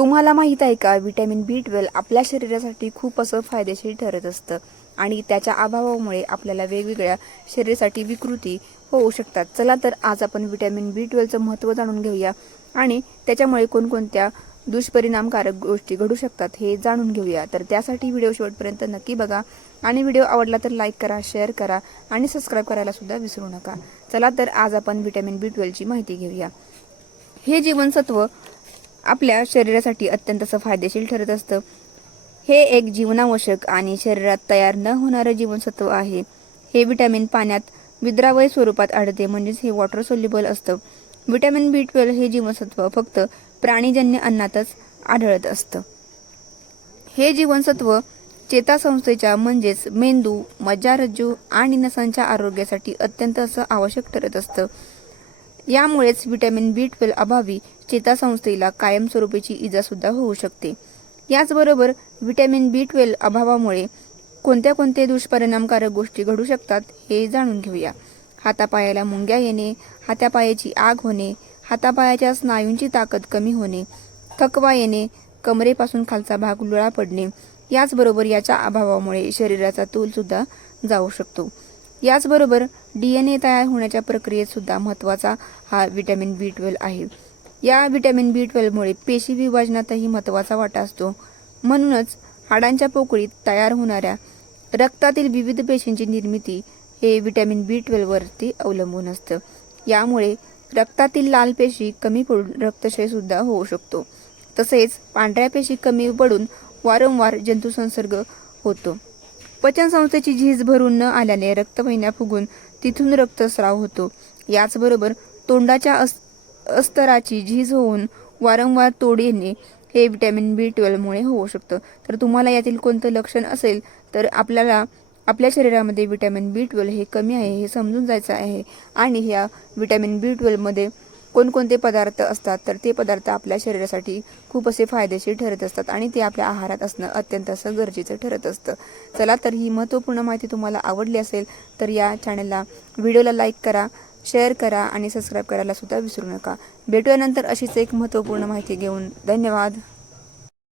तुम्हाला माहीत आहे का, व्हिटॅमिन B12 आपल्या शरीरासाठी खूप असं फायदेशीर ठरत असतं आणि त्याच्या अभावामुळे आपल्याला वेगवेगळ्या शरीरासाठी विकृती होऊ शकतात. चला तर आज आपण व्हिटॅमिन B12चं महत्त्व जाणून घेऊया आणि त्याच्यामुळे कोणकोणत्या दुष्परिणामकारक गोष्टी घडू शकतात हे जाणून घेऊया. तर त्यासाठी व्हिडिओ शेवटपर्यंत नक्की बघा आणि व्हिडिओ आवडला तर लाईक करा, शेअर करा आणि सबस्क्राईब करायला सुद्धा विसरू नका. चला तर आज आपण व्हिटॅमिन B12ची माहिती घेऊया. हे जीवनसत्व आपल्या शरीरासाठी अत्यंत फायदेशीर ठरत असतं. हे एक जीवनावश्यक आणि शरीरात तयार न होणारं जीवनसत्व आहे. हे विटॅमिन पाण्यात विद्रावय स्वरूपात आढळते, म्हणजेच हे वॉटर सोल्युबल असतं. विटॅमिन B12 हे जीवनसत्व फक्त प्राणीजन्य अन्नातच आढळत असतं. हे जीवनसत्व चेतासंस्थेच्या म्हणजेच मेंदू, मज्जारज्जू आणि नसांच्या आरोग्यासाठी अत्यंत आवश्यक ठरत असतं. यामुळेच व्हिटॅमिन B12 अभावी चेतासंस्थेला कायमस्वरूपीची इजा सुद्धा होऊ शकते. याचबरोबर व्हिटॅमिन B12 अभावामुळे कोणत्या दुष्परिणामकारक गोष्टी घडू शकतात हे जाणून घेऊया. हातापायाला मुंग्या येणे, हातापायाची आग होणे, हातापायाच्या स्नायूंची ताकद कमी होणे, थकवा येणे, कमरेपासून खालचा भाग लुळा पडणे, याचबरोबर याच्या अभावामुळे शरीराचा तोल सुद्धा जाऊ शकतो. याचबरोबर DNA तयार होण्याच्या प्रक्रियेत सुद्धा महत्त्वाचा हा व्हिटॅमिन B12 आहे. या व्हिटॅमिन B12 मुळे पेशी विभाजनातही महत्त्वाचा वाटा असतो. म्हणूनच हाडांच्या पोकळीत तयार होणाऱ्या रक्तातील विविध पेशींची निर्मिती हे व्हिटॅमिन B12 वरती अवलंबून असतं. यामुळे रक्तातील लाल पेशी कमी पडून रक्तक्षय सुद्धा होऊ शकतो. तसेच पांढऱ्या पेशी कमी पडून वारंवार जंतुसंसर्ग होतो. पचनसंस्थेची झीज भरून न आल्याने रक्तवाहिन्या फुगून तिथून रक्तस्राव होतो. याचबरोबर तोंडाच्या अस्तराची झीज होऊन वारंवार तोड येणे हे व्हिटॅमिन B12 मुळे होऊ शकतं. तर तुम्हाला यातील कोणतं लक्षण असेल तर आपल्याला आपल्या शरीरामध्ये व्हिटॅमिन B12 हे कमी आहे हे समजून जायचं आहे आणि ह्या व्हिटॅमिन B12 मध्ये कोणकोणते पदार्थ असतात तर ते पदार्थ आपल्या शरीरासाठी खूप फायदेशीर ठरत असतात आणि ते आपल्या आहारात असणं अत्यंत गरजेचं ठरत असतं. चला तर ही महत्त्वपूर्ण माहिती तुम्हाला आवडली असेल तर या चॅनलला व्हिडिओला लाईक करा, शेअर करा आणि सबस्क्राईब करायला सुद्धा विसरू नका. भेटूया नंतर अशीच एक महत्त्वपूर्ण माहिती घेऊन. धन्यवाद.